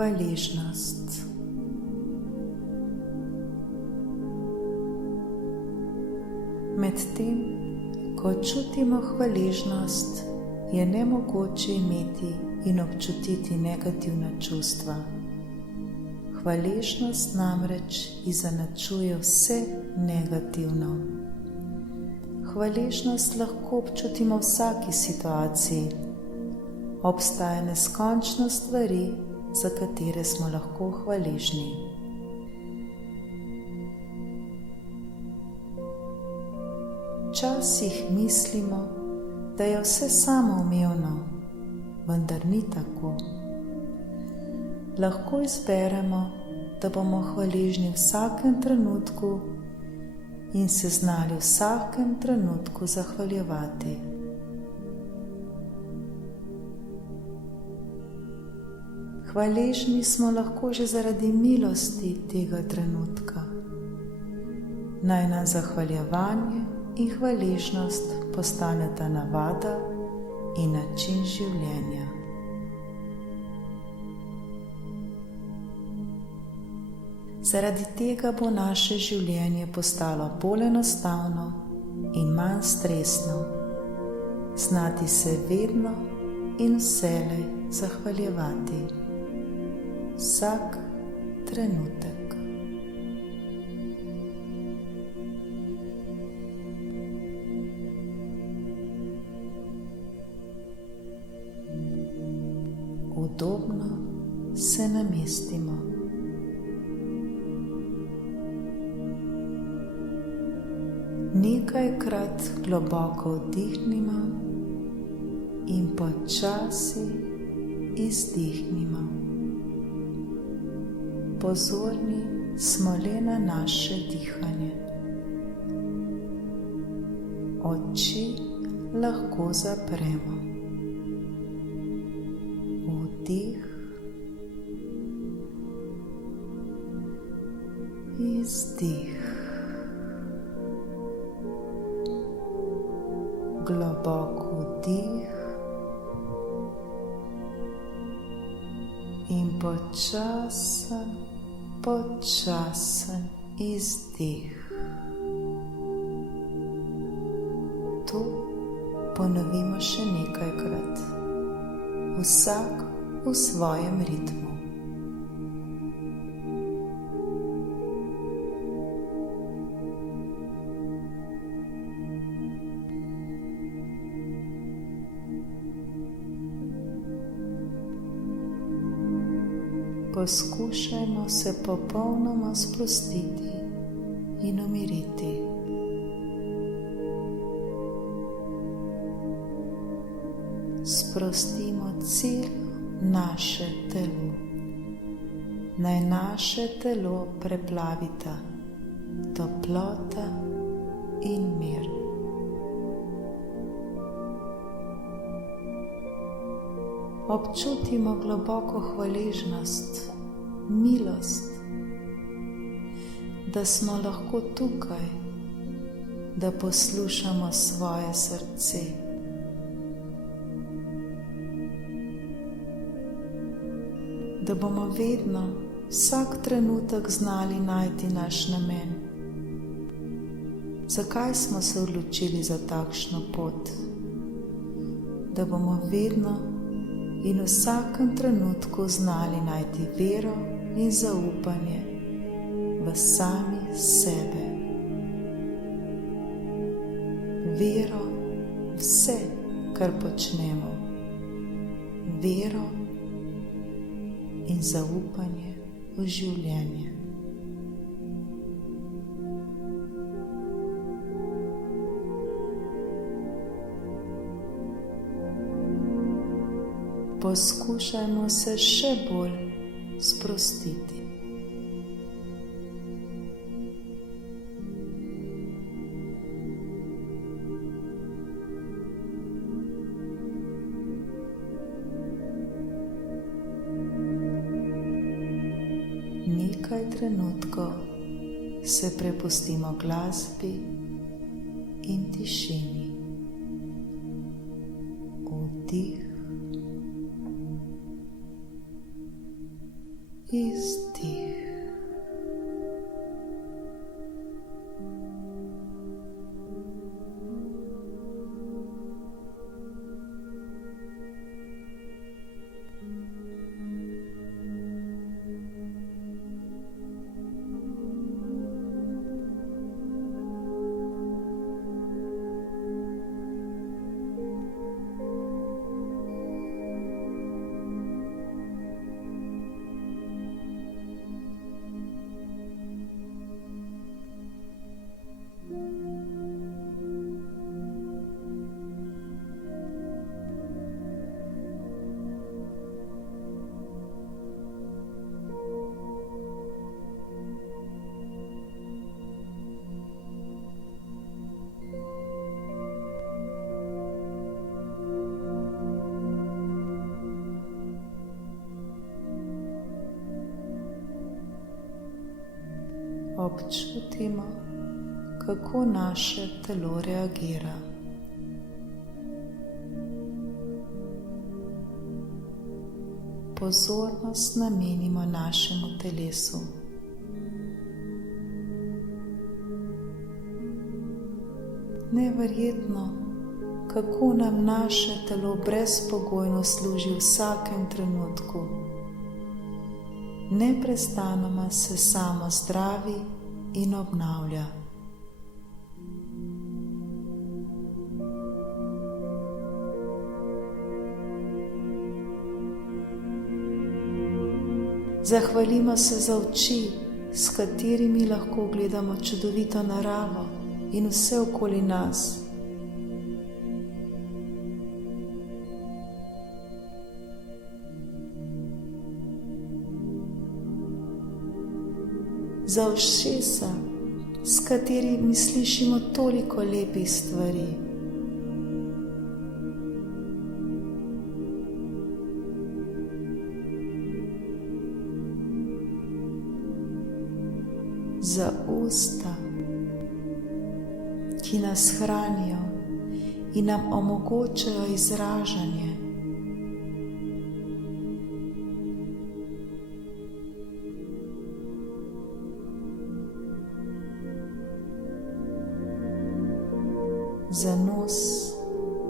hvaležnost. Medtem, ko čutimo hvaležnost, je nemogoče imeti in občutiti negativna čustva. Hvaležnost namreč izenačuje vse negativno. Hvaležnost lahko občutimo v vsaki situaciji. Obstaja neskončno stvari, za katere smo lahko hvaležni. Včasih mislimo, da je vse samoumevno, vendar ni tako. Lahko izberemo, da bomo hvaležni v vsakem trenutku in se znali v vsakem trenutku zahvaljevati. Hvaležni smo lahko že zaradi milosti tega trenutka. Naj nam zahvaljevanje in hvaležnost postaneta navada in način življenja. Zaradi tega bo naše življenje postalo bolj enostavno in manj stresno. Znati se vedno in vselej zahvaljevati. Vsak trenutek. Udobno se namestimo. Nekajkrat globoko vdihnimo in počasi izdihnimo. Pozorni smo le na naše dihanje. Oči lahko zapremo. Vdih, izdih. Globok vdih in počasen izdih. To ponovimo še nekajkrat, vsak v svojem ritmu. Poskušajmo se popolnoma sprostiti in umiriti. Sprostimo celo naše telo. Naj naše telo preplavita toplota in mir. Občutimo globoko hvaležnost, milost, da smo lahko tukaj, da poslušamo svoje srce. Da bomo vedno, vsak trenutek znali najti naš namen. Zakaj smo se odločili za takšno pot? Da bomo vedno in v vsakem trenutku znali najti vero in zaupanje v sami sebe. Vero v vse, kar počnemo. Vero in zaupanje v življenje. Poskušajmo se še bolj sprostiti. Nekaj trenutkov se prepustimo glasbi in tišini. Vdih izdih. Občutimo, kako naše telo reagira. Pozornost namenimo našemu telesu. Neverjetno, kako nam naše telo brezpogojno služi v vsakem trenutku. Neprestanoma se samo zdravi in obnavlja. Zahvalimo se za oči, s katerimi lahko gledamo čudovito naravo in vse okoli nas. Za ušesa, s katerimi slišimo toliko lepih stvari. Za usta, ki nas hranijo in nam omogočajo izražanje. Za nos,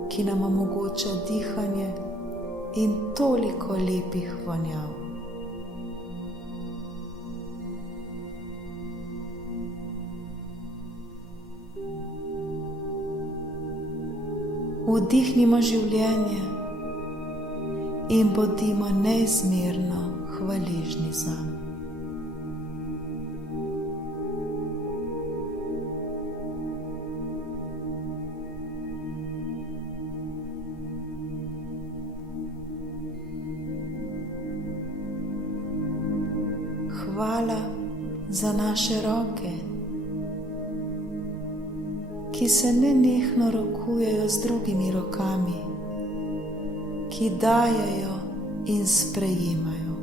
ki nam omogoča dihanje in toliko lepih vonjav. Vdihnimo življenje in bodimo neizmerno hvaležni zanj. Hvala za naše roke, ki se nenehno rokujejo z drugimi rokami, ki dajejo in sprejemajo.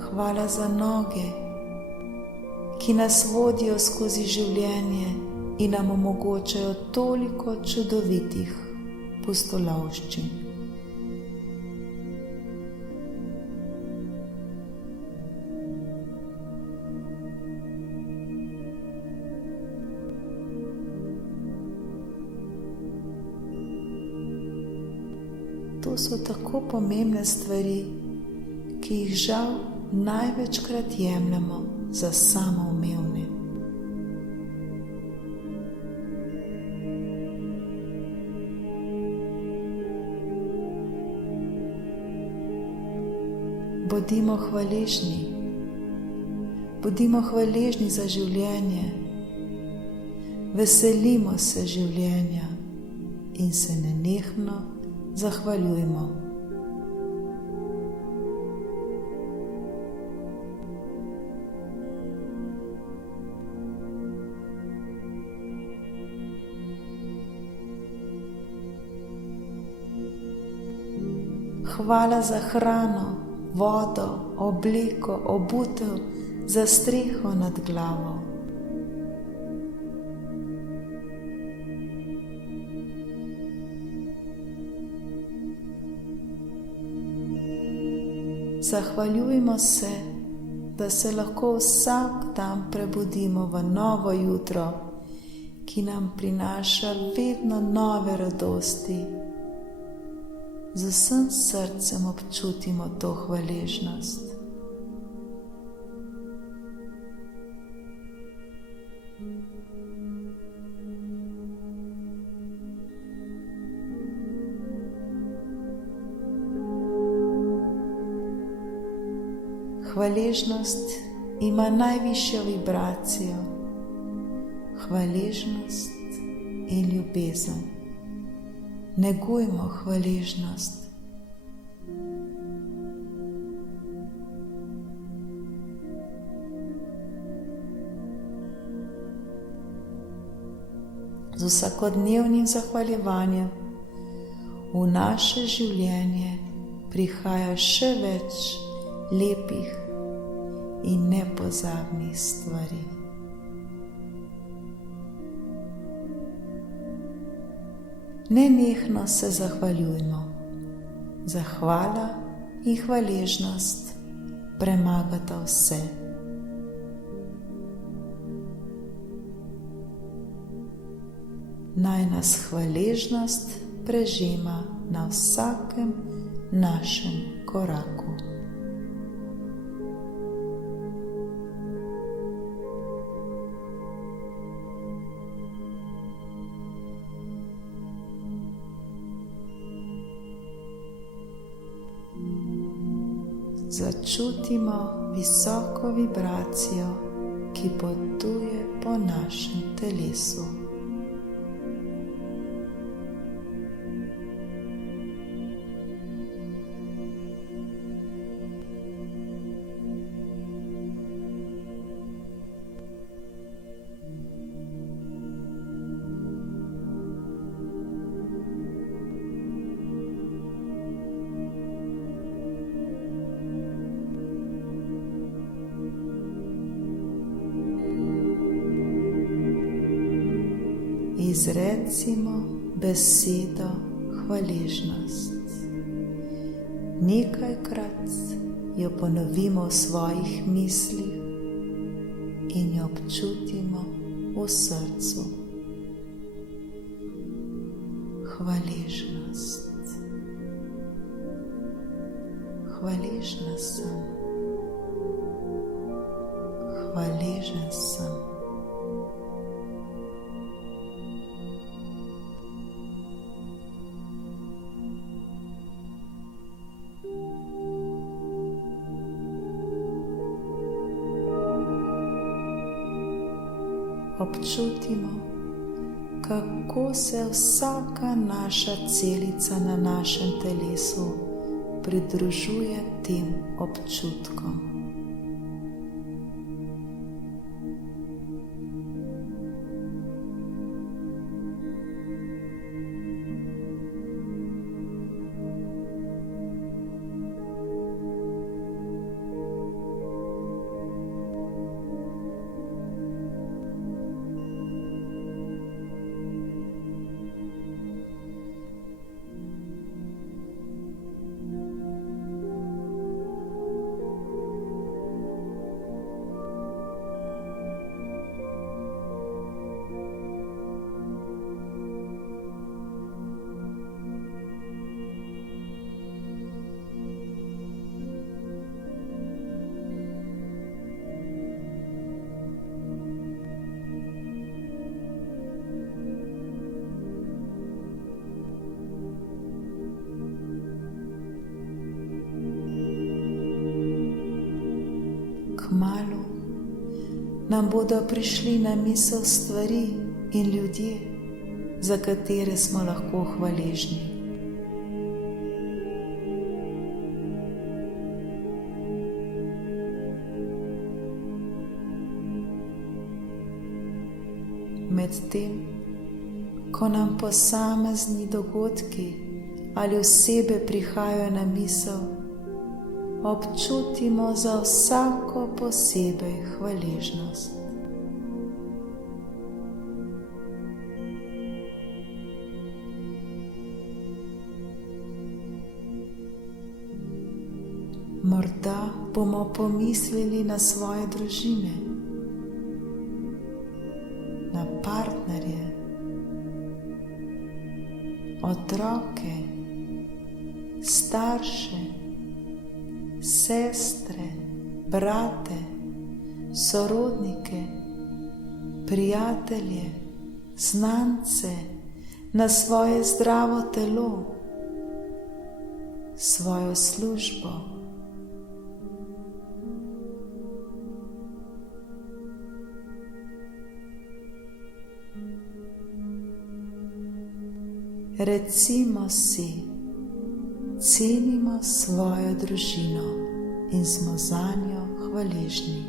Hvala za noge, ki nas vodijo skozi življenje in nam omogočajo toliko čudovitih pustolovščin. To so tako pomembne stvari, ki jih žal največkrat jemljemo za samoumevne. Bodimo hvaležni za življenje, veselimo se življenja in se nenehno zahvaljujmo. Hvala za hrano, vodo, obleko, obutev, za streho nad glavo. Zahvaljujmo se, da se lahko vsak dan prebudimo v novo jutro, ki nam prinaša vedno nove radosti. Z vsem srcem občutimo to hvaležnost. Hvaležnost ima najvišjo vibracijo, hvaležnost in ljubezen. Negujmo hvaležnost. Z vsakodnevnim zahvaljevanjem v naše življenje prihaja še več lepih in nepozabnih stvari. Nenehno se zahvaljujmo. Zahvala in hvaležnost premagata vse. Naj nas hvaležnost prežema na vsakem našem koraku. Začutimo visoko vibracijo, ki potuje po našem telesu. Izrecimo besedo hvaležnost. Nekajkrat jo ponovimo v svojih mislih in jo občutimo v srcu. Hvaležnost. Hvaležna sem. Hvaležen sem. Občutimo, kako se vsaka naša celica na našem telesu pridružuje tem občutkom. Kmalu nam bodo prišli na misel stvari in ljudje, za katere smo lahko hvaležni. Medtem, ko nam posamezni dogodki ali osebe prihajajo na misel, občutimo za vsako posebej hvaležnost. Morda bomo pomislili na svoje družine, na partnerje, otroke, starše, sestre, brate, sorodnike, prijatelje, znance, na svoje zdravo telo, svojo službo. Recimo si, cenimo svojo družino in smo zanjo hvaležni.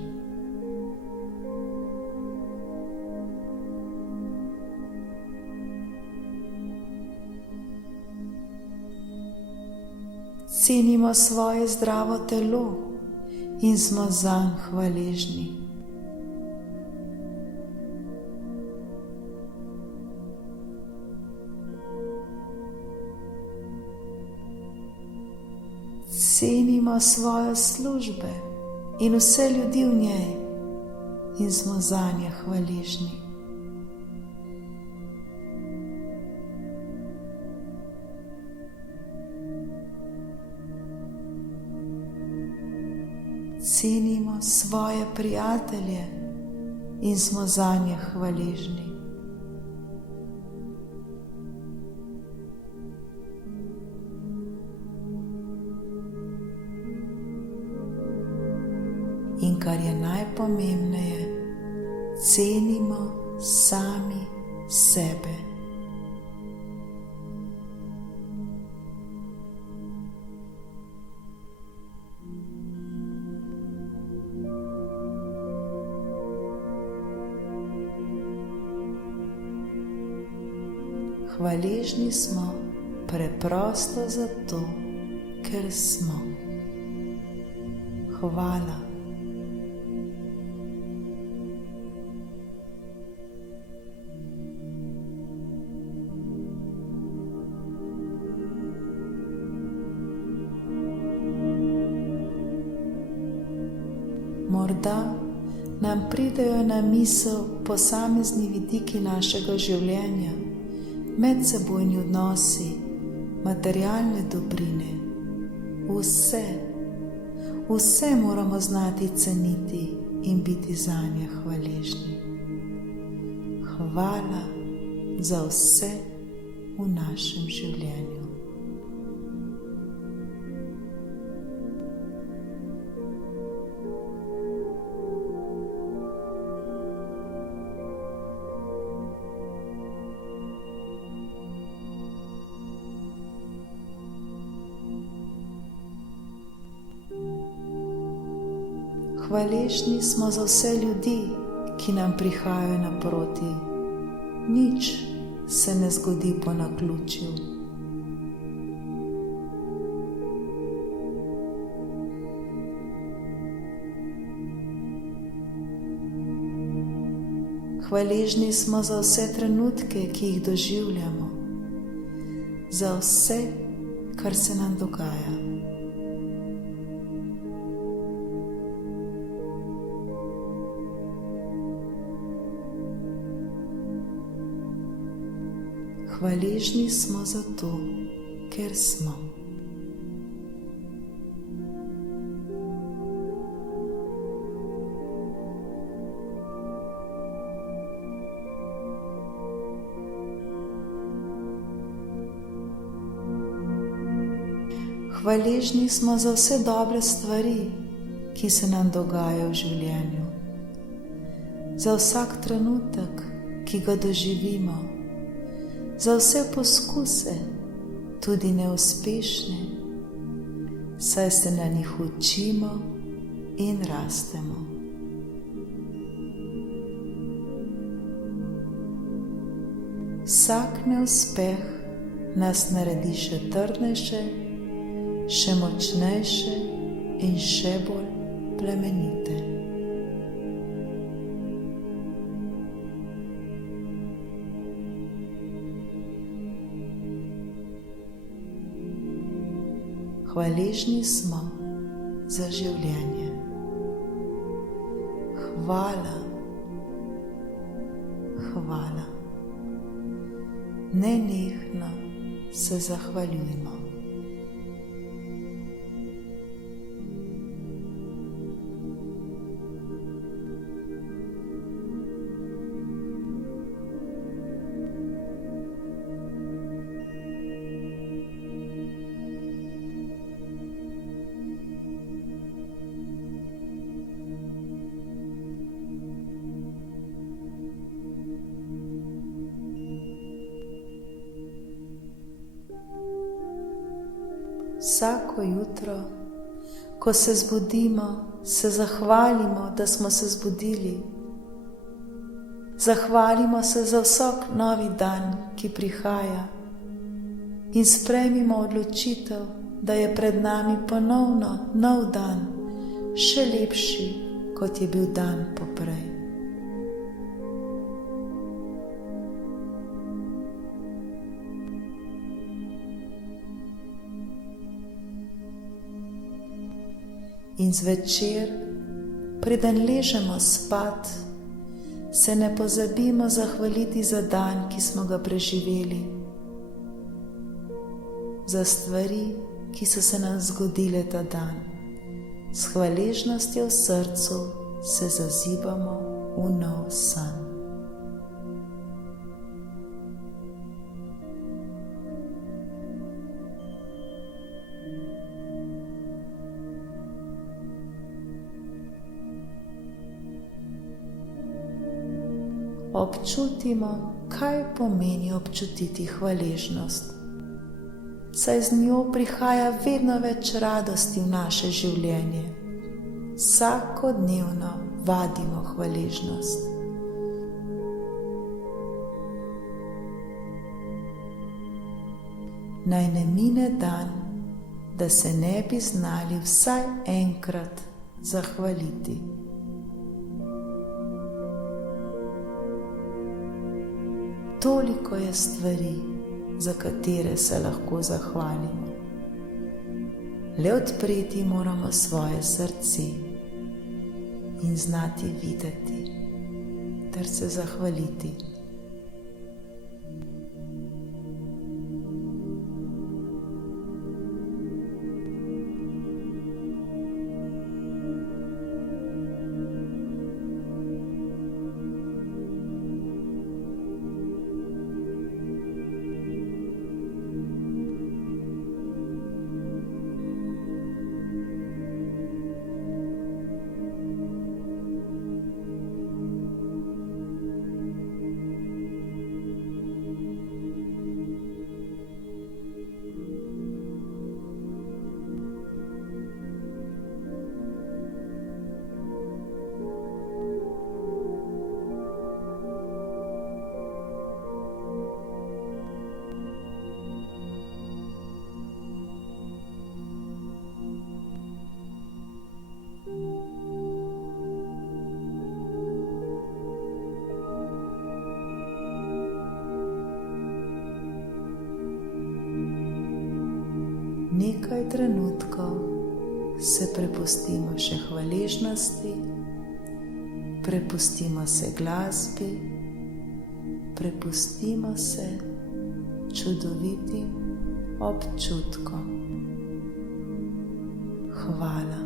Cenimo svoje zdravo telo in smo zanj hvaležni. Cenimo svoje službe in vse ljudi v njej in smo zanje hvaležni. Cenimo svoje prijatelje in smo zanje hvaležni. In kar je najpomembneje, cenimo sami sebe. Hvaležni smo preprosto zato, ker smo. Hvala. Morda nam pridejo na misel posamezni vidiki našega življenja, medsebojni odnosi, materialne dobrine. Vse moramo znati ceniti in biti zanje hvaležni. Hvala za vse v našem življenju. Hvaležni smo za vse ljudi, ki nam prihajajo naproti. Nič se ne zgodi po naključju. Hvaležni smo za vse trenutke, ki jih doživljamo, za vse, kar se nam dogaja. Hvaležni smo zato, ker smo. Hvaležni smo za vse dobre stvari, ki se nam dogajajo v življenju, za vsak trenutek, ki ga doživimo, za vse poskuse, tudi neuspešne, saj se na njih učimo in rastemo. Vsak neuspeh nas naredi še trdnejše, še močnejše in še bolj plemenite. Hvaležni smo za življenje. Hvala, hvala. Nenehno se zahvaljujmo. Vsako jutro, ko se zbudimo, se zahvalimo, da smo se zbudili. Zahvalimo se za vsak novi dan, ki prihaja, in sprejmimo odločitev, da je pred nami ponovno nov dan, še lepši, kot je bil dan poprej. In zvečer, preden ležemo spat, se ne pozabimo zahvaliti za dan, ki smo ga preživeli, za stvari, ki so se nam zgodile ta dan. S hvaležnostjo v srcu se zazibamo v nov san. Občutimo, kaj pomeni občutiti hvaležnost, saj z njo prihaja vedno več radosti v naše življenje. Vsakodnevno vadimo hvaležnost. Naj ne mine dan, da se ne bi znali vsaj enkrat zahvaliti. Toliko je stvari, za katere se lahko zahvalimo. Le odpreti moramo svoje srce in znati videti ter se zahvaliti. Nekaj trenutkov se prepustimo še hvaležnosti, prepustimo se glasbi, prepustimo se čudovitim občutkom. Hvala.